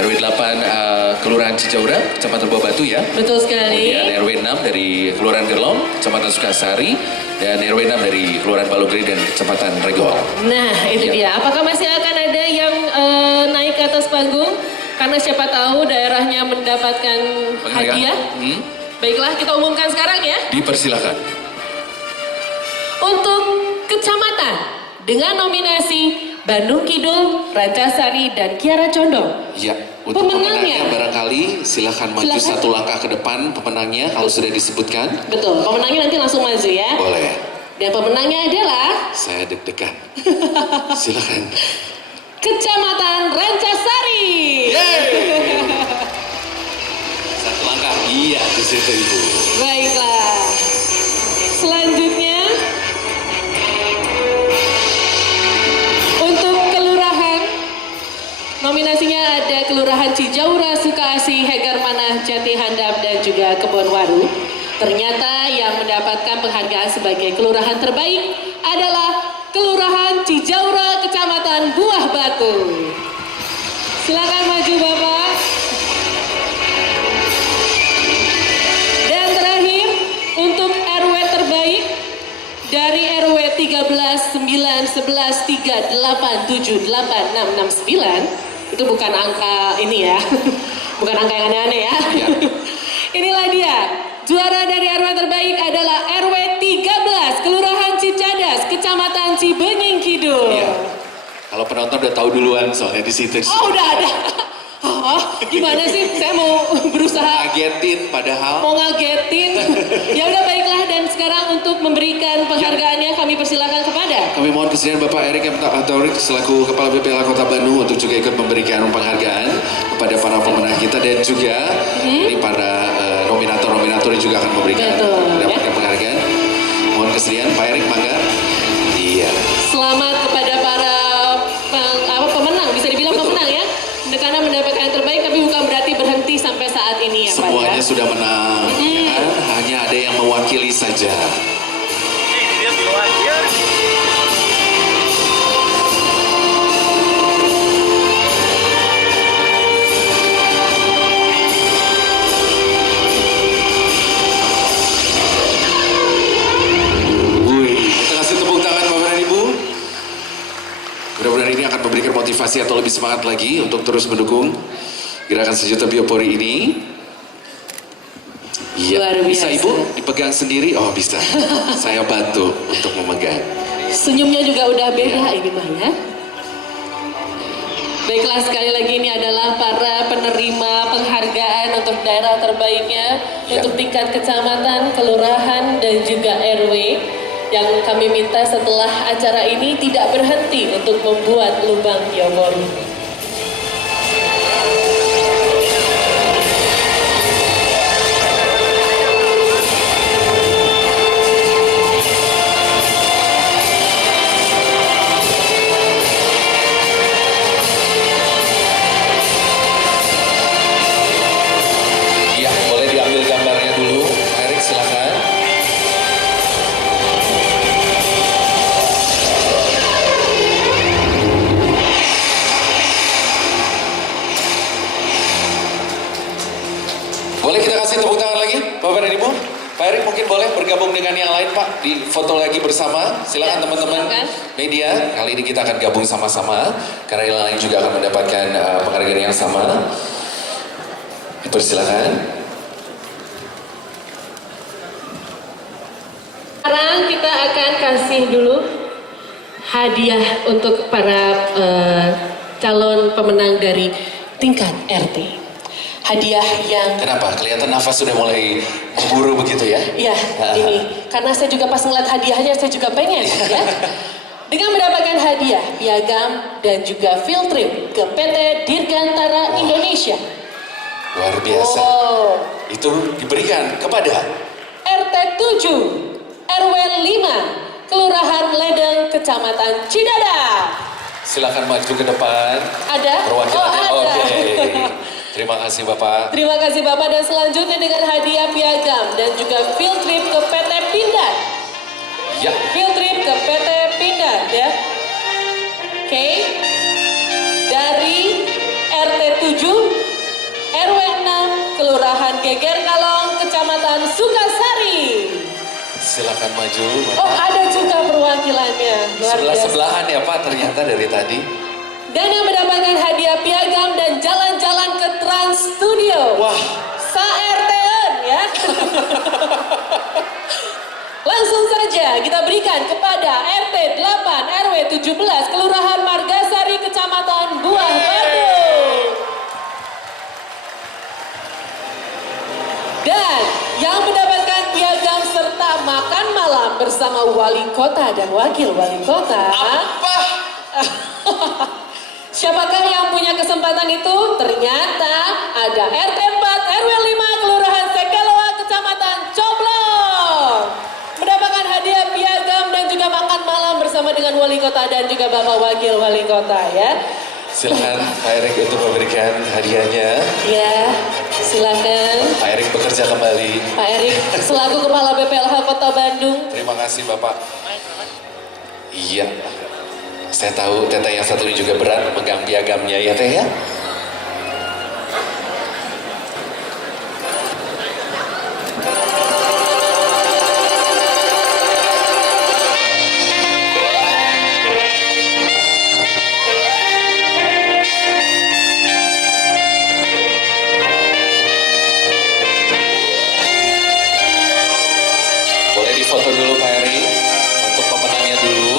RW 8 Kelurahan Cijaura, Kecamatan Buah Batu ya. Betul sekali. Kemudian RW 6 dari Kelurahan Gerlong, Kecamatan Sukasari, dan RW 6 dari Kelurahan Balogri dan Kecamatan Regol. Nah, itu dia. Apakah masih akan ada yang naik ke atas panggung? Karena siapa tahu daerahnya mendapatkan hadiah. Baiklah, kita umumkan sekarang ya. Dipersilakan. Untuk kecamatan dengan nominasi Bandung Kidul, Rancasari, dan Kiara Condong. Ya, untuk Pemenangnya. pemenangnya barangkali silakan maju Silakan. satu langkah ke depan pemenangnya kalau sudah disebutkan. Betul, pemenangnya nanti langsung maju ya. Boleh. Dan pemenangnya adalah Saya deg-degan. Silakan. Kecamatan Rancasari. Satu langkah. Iya, di situ Ibu. Baiklah. Selanjutnya untuk kelurahan, nominasinya ada Kelurahan Cijaura, Sukaasih, Hegarmanah, Jati Handap, dan juga Kebonwaru. Ternyata yang mendapatkan penghargaan sebagai kelurahan terbaik adalah Kelurahan Cijaura, Kecamatan Buah Batu. Silakan maju Bapak. Dan terakhir untuk RW terbaik dari RW 13 9 11 3 8 7 8 6 6 9. Itu bukan angka ini ya. Bukan angka yang aneh-aneh ya. Inilah dia. Juara dari RW terbaik adalah RW 13 Kelurahan Cicadas, Kecamatan Cibenying Kidul. Iya. Kalau penonton udah tahu duluan soalnya di situ. Oh, udah ada. Gimana sih? Saya mau berusaha Ngagetin padahal. mau ngagetin. Ya udah baiklah, dan sekarang untuk memberikan penghargaannya kami persilakan kepada Kami mohon kesediaan Bapak Erik M. Taurik selaku Kepala BPLA Kota Bandung untuk juga ikut memberikan penghargaan kepada para pemenang kita, dan juga ini para nominator-nominator yang juga akan memberikan mendapatkan penghargaan. Mohon kesediaan Pak Erik, mangga. Iya. selamat kepada para pemenang, bisa dibilang pemenang ya. Karena mendapatkan yang terbaik, tapi bukan berarti berhenti sampai saat ini ya Pak ya. Semuanya sudah menang, ya kan? Hanya ada yang mewakili saja. Kita kasih tepuk tangan Bapak dan Ibu. Mudah-mudahan ini akan memberikan motivasi atau lebih semangat lagi untuk terus mendukung gerakan sejuta biopori ini. Iya, Luar bisa biasa. Ibu dipegang sendiri? Oh bisa, saya bantu untuk memegang. Senyumnya juga udah beda ini mah ya. Baiklah, sekali lagi ini adalah para penerima penghargaan untuk daerah terbaiknya untuk tingkat kecamatan, kelurahan, dan juga RW yang kami minta setelah acara ini tidak berhenti untuk membuat lubang biopori. Iya, boleh diambil gambarnya dulu. Erik silakan. Boleh kita kasih tepuk tangan lagi, Bapak dan Ibu? Pak Erik mungkin boleh bergabung dengan yang lain, Pak, di foto lagi bersama. Silakan teman-teman media. Kali ini kita akan gabung sama-sama karena yang lain juga akan mendapatkan penghargaan yang sama. Persilakan. Sekarang kita akan kasih dulu hadiah untuk para calon pemenang dari tingkat RT. Hadiah yang Kenapa? Kelihatan nafas sudah mulai memburu begitu ya? ya ini karena saya juga pas ngeliat hadiahnya saya juga pengen ya. Dengan mendapatkan hadiah piagam dan juga field trip ke PT Dirgantara Indonesia. Luar biasa. Oh, Itu diberikan kepada RT 7 RW 5 Kelurahan Ledeng, Kecamatan Cidada. silakan maju ke depan. Ada? Perwakilannya. Oh, ada. Oke. Terima kasih Bapak. Terima kasih Bapak, dan selanjutnya dengan hadiah piagam dan juga field trip ke PT Pindad. Ya. Field trip ke PT Pindad ya. Oke. 7, RW 6, Kelurahan Geger Kalong, Kecamatan Sukasari. Silakan maju. Oh, ada juga perwakilannya. Luar biasa. Sebelahan ya Pak ternyata dari tadi. Dan yang mendapatkan hadiah piagam dan jalan-jalan ke Trans Studio. Wah. Sa-RT-en ya. Langsung saja kita berikan kepada RT 8 RW 17 Kelurahan Margasari Kecamatan Buah Batu. Dan yang mendapatkan piagam serta makan malam bersama wali kota dan wakil wali kota. Apa? Siapakah yang punya kesempatan itu? Ternyata ada RT 4 RW 5 Kelurahan Sekeloa Kecamatan Coblong. Mendapatkan hadiah piagam dan juga makan malam bersama dengan wali kota dan juga bapak wakil wali kota ya. Silakan Pak Erik untuk memberikan hadiahnya. Ya, silakan. Pak Erik bekerja kembali. Pak Erik selaku Kepala BPLH Kota Bandung. Terima kasih Bapak. Iya. Saya tahu Teteh yang satu ini juga berat megang piagamnya ya Teh ya. Boleh difoto dulu Pak Eri untuk pemenangnya dulu.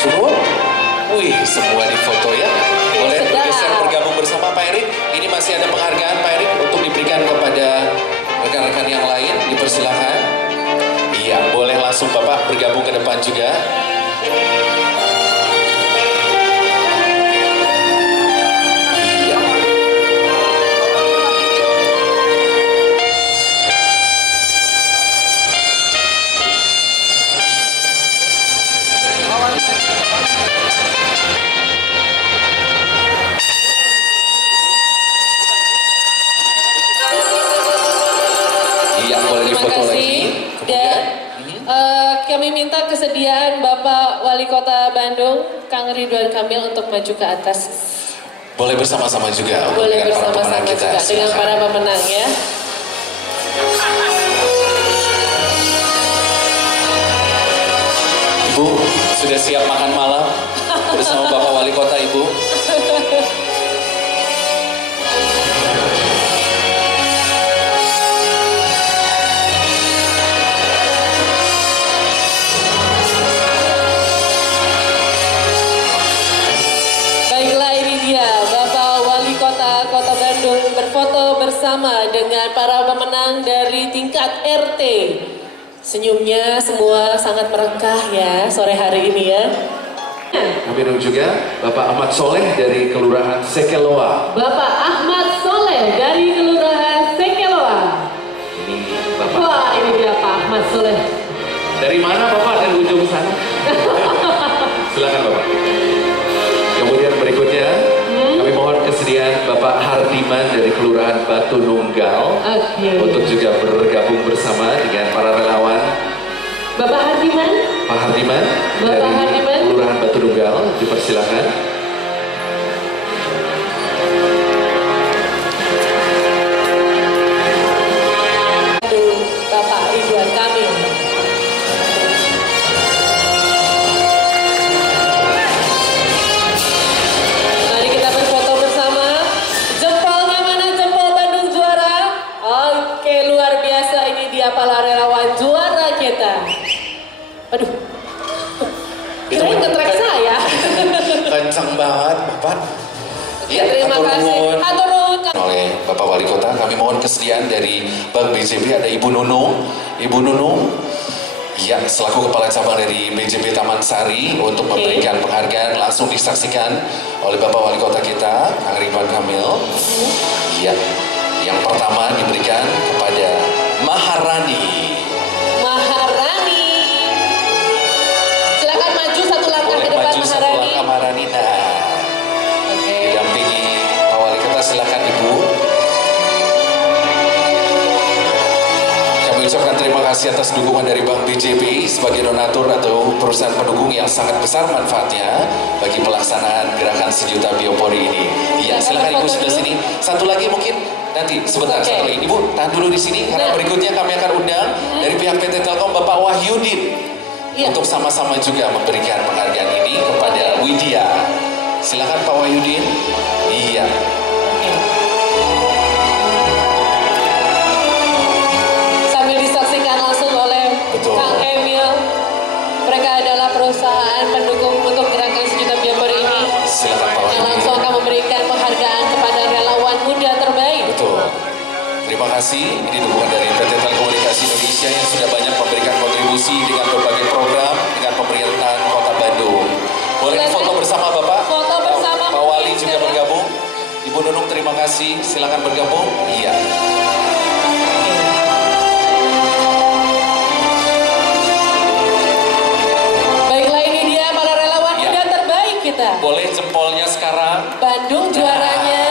Cukup? Wih, semua difoto ya. Boleh bergeser bergabung bersama Pak Erik. Ini masih ada penghargaan Pak Erik untuk diberikan kepada rekan-rekan yang lain. Dipersilakan. Iya, boleh langsung Bapak bergabung ke depan juga. Iya. Iya, boleh Terima difoto lagi. kasih. Dan kami minta kesediaan Bapak Wali Kota Bandung, Kang Ridwan Kamil untuk maju ke atas. Boleh bersama-sama juga. Boleh dengan para bersama-sama pemenang kita. juga dengan Silakan. para pemenang ya. Ibu, sudah siap makan malam bersama Bapak Wali Kota Ibu? Baiklah, ini dia Bapak Wali Kota Kota Bandung berfoto bersama dengan para pemenang dari tingkat RT. Senyumnya semua sangat merekah ya sore hari ini ya. Kami juga Bapak Ahmad Soleh dari Kelurahan Sekeloa. Bapak Ahmad Soleh dari Kelurahan Sekeloa. Ini Bapak. Wah, ini dia Pak Ahmad Soleh. Dari mana Bapak? Dari ujung sana. Silakan Bapak. Kemudian berikutnya kami mohon kesediaan Bapak Hardiman dari Kelurahan Batu Nunggal Oke. untuk juga bergabung bersama dengan para relawan. Bapak Hardiman. Pak Hardiman Bapak dari Hardiman. Kelurahan Batu Nunggal dipersilakan. Aduh, Bapak Ridwan Kamil. Mari kita berfoto bersama. Jempolnya mana? Jempol Bandung juara. Oke, luar biasa, ini dia para relawan juara kita. Aduh. Kirain nge-track saya. Kencang banget Bapak. Ya, terima hatur kasih. nuhun. Hatur nuhun. Oleh Bapak Wali Kota, kami mohon kesediaan dari Bank BJB ada Ibu Nunung. Ibu Nunung, ya selaku Kepala Cabang dari BJB Taman Sari untuk memberikan penghargaan langsung disaksikan oleh Bapak Wali Kota kita, Kang Ridwan Kamil. Iya, yang pertama diberikan kepada Maharani. Maharani. Silakan maju satu langkah Boleh ke depan maju satu Maharani. langkah Maharani. Nah, Oke. didampingi Pak Wali Kota, silakan Ibu. Kami ucapkan terima kasih atas dukungan dari Bank BJB sebagai donatur atau perusahaan pendukung yang sangat besar manfaatnya bagi pelaksanaan gerakan sejuta biopori ini. Iya, silakan Ibu sebelah sini. Satu lagi mungkin nanti sebentar. Satu lagi, Ibu tahan dulu di sini karena berikutnya kami akan undang dari pihak PT Telkom Bapak Wahyudin untuk sama-sama juga memberikan penghargaan ini kepada Widya. Silakan Pak Wahyudin. Iya. Disaksikan langsung oleh Kang Emil. Mereka adalah perusahaan pendukung untuk gerakan sejuta biopori ini. Silakan Pak Wahyudin. Yang langsung akan memberikan penghargaan kepada relawan muda terbaik. Betul. Terima kasih. Ini dukungan dari PT Telekomunikasi Indonesia yang sudah banyak memberikan kontribusi dengan berbagai program dengan pemerintahan Kota Bandung. Boleh foto bersama Bapak? Foto bersama. Pak Wali juga bergabung. Ibu Nunung terima kasih. Silakan bergabung. Iya. Boleh jempolnya sekarang. Bandung juaranya.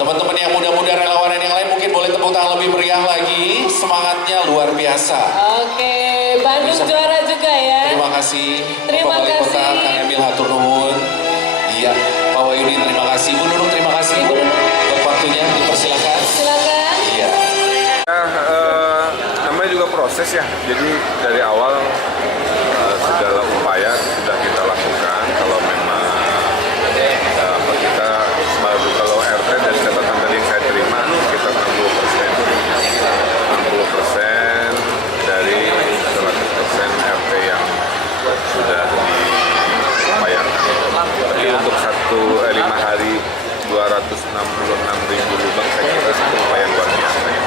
Teman-teman yang muda-muda relawan yang lain mungkin boleh tepuk tangan lebih meriah lagi. Semangatnya luar biasa. Oke, Bandung juara juga ya. Terima kasih. Terima Bapak Wali kasih. Kota Kang Emil hatur nuhun. Iya, Pak Wahyudin terima kasih. Bu Nunung terima kasih Bu buat waktunya. Dipersilakan. Silakan. Iya. Namanya juga proses ya. Jadi dari awal segala upaya sudah kita lakukan. Kalau memang kita baru kalau RT dari catatan tadi yang saya terima sekitar 60% dari 100% RT yang sudah diupayakan. Tapi untuk 5 hari 266.000 lubang saya kira satu upaya luar biasa ya.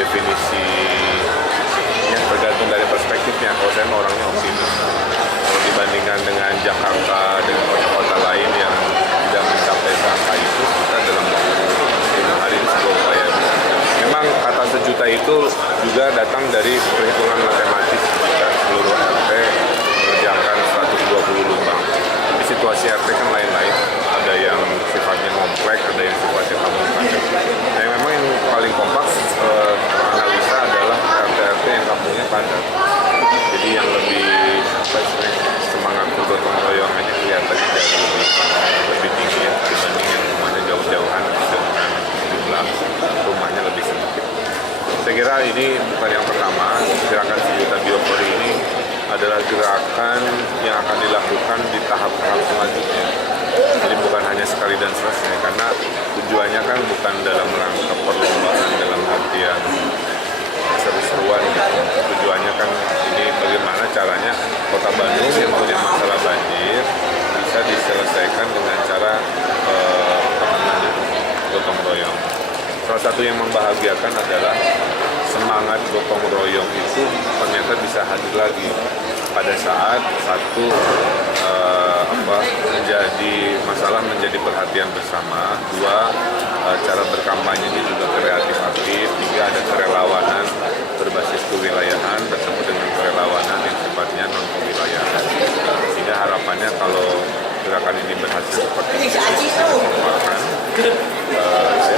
Definisinya tergantung dari perspektifnya. Kalau saya orangnya optimis. Kalau dibandingkan dengan Jakarta dengan kota-kota lain yang tidak mencapai angka itu, kita dalam 5 hari ini sebuah upaya. Memang kata sejuta itu juga datang dari perhitungan matematis jika seluruh RT mengerjakan 120 lubang. Tapi situasi RT kan lain-lain. Ada yang sifatnya kompleks, ada yang sifatnya kampung. Nah, yang memang yang paling kompleks analisa adalah RT-RT yang kampungnya padat. Jadi yang lebih semangat gotong royongannya kelihatannya lebih tinggi ya, dibanding yang rumahnya jauh-jauhan dengan jumlah rumahnya lebih sedikit. Saya kira ini bukan yang pertama. Gerakan sejuta biopori ini adalah gerakan yang akan dilakukan di tahap-tahap selanjutnya. Jadi bukan hanya sekali dan selesai, karena tujuannya kan bukan dalam rangka perlombaan dalam artian seru-seruan. Tujuannya kan ini bagaimana caranya Kota Bandung yang punya masalah banjir bisa diselesaikan dengan cara gotong royong. Salah satu yang membahagiakan adalah semangat gotong royong itu ternyata bisa hadir lagi pada saat satu menjadi perhatian bersama, dua cara berkampanye ini juga kreatif aktif, tiga ada kerelawanan berbasis kewilayahan bertemu dengan kerelawanan yang sifatnya non kewilayahan. Sehingga harapannya kalau gerakan ini berhasil seperti ini, saya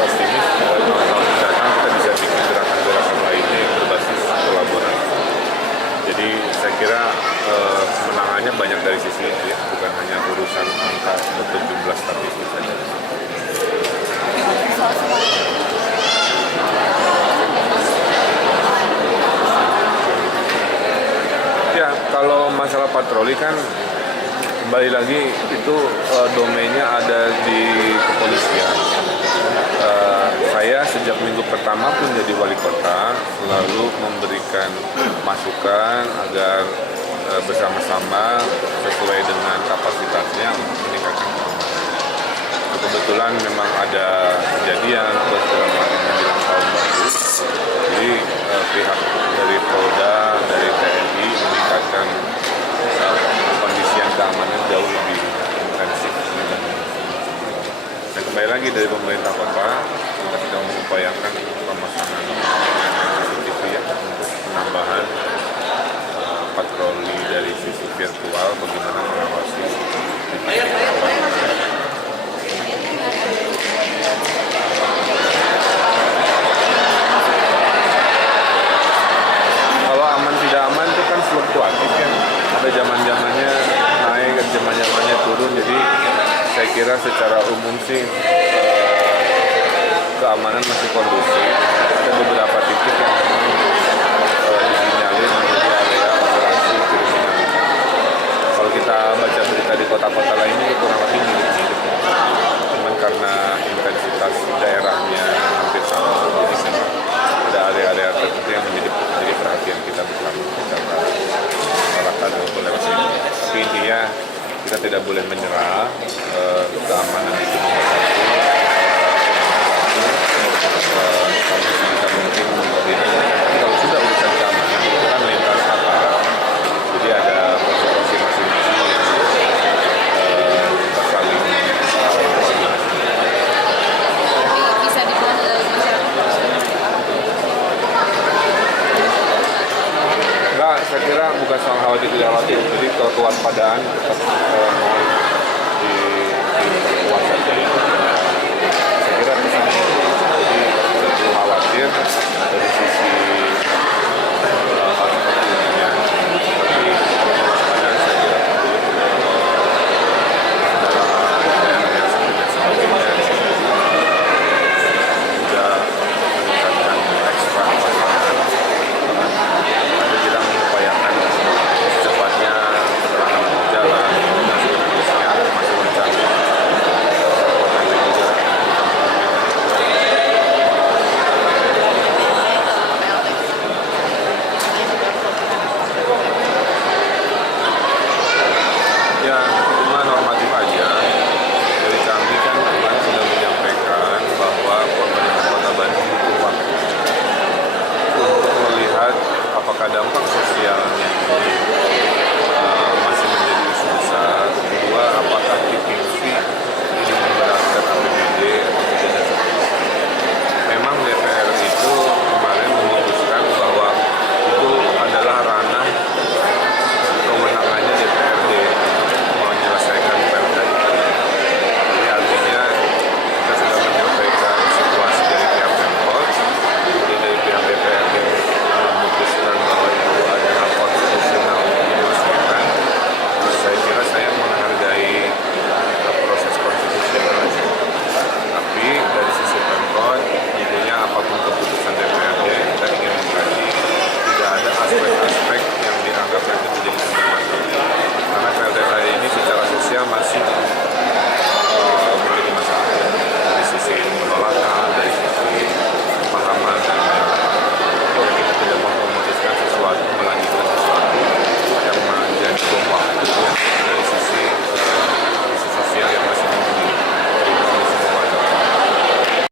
optimis tahun mendatang kita bisa bikin gerakan-gerakan lainnya yang berbasis kolaborasi. Jadi saya kira kemenangannya banyak dari sisi itu ya, bukan hanya urusan angka atau jumlah statistik saja. Ya, kalau masalah patroli kan kembali lagi itu domainnya ada di kepolisian. Saya sejak minggu pertama pun jadi wali kota selalu memberikan masukan agar bersama-sama sesuai dengan kapasitasnya untuk meningkatkan keamanan. Kebetulan memang ada kejadian kebetulan menjelang tahun baru, jadi pihak dari Polda, dari TNI meningkatkan kondisian keamanan jauh lebih intensif. Dan kembali lagi dari pemerintah kota, kita sedang mengupayakan pemasangan CCTV ya, untuk penambahan patroli dari sisi virtual, bagaimana mengawasi kira secara umum sih keamanan masih kondusif. Ada beberapa titik yang disinyalir menjadi area operasi kriminalitas. Kalau kita baca berita di kota-kota lainnya kurang lebih mirip-mirip. Cuman karena intensitas daerahnya hampir sama, jadi memang ada area-area tertentu yang menjadi perhatian kita bersama secara masyarakat maupun lewat ini. Tapi intinya kita tidak boleh menyerah, keamanan itu nomor satu. Kami sebisa mungkin mengkoordinasikan. Kalau sudah urusan keamanan itu kan lintas aparat, jadi ada porsi masing-masing yang kita saling koordinasi. Bisa dibilang Enggak, saya kira bukan soal khawatir tidak khawatir, jadi kewaspadaan tetap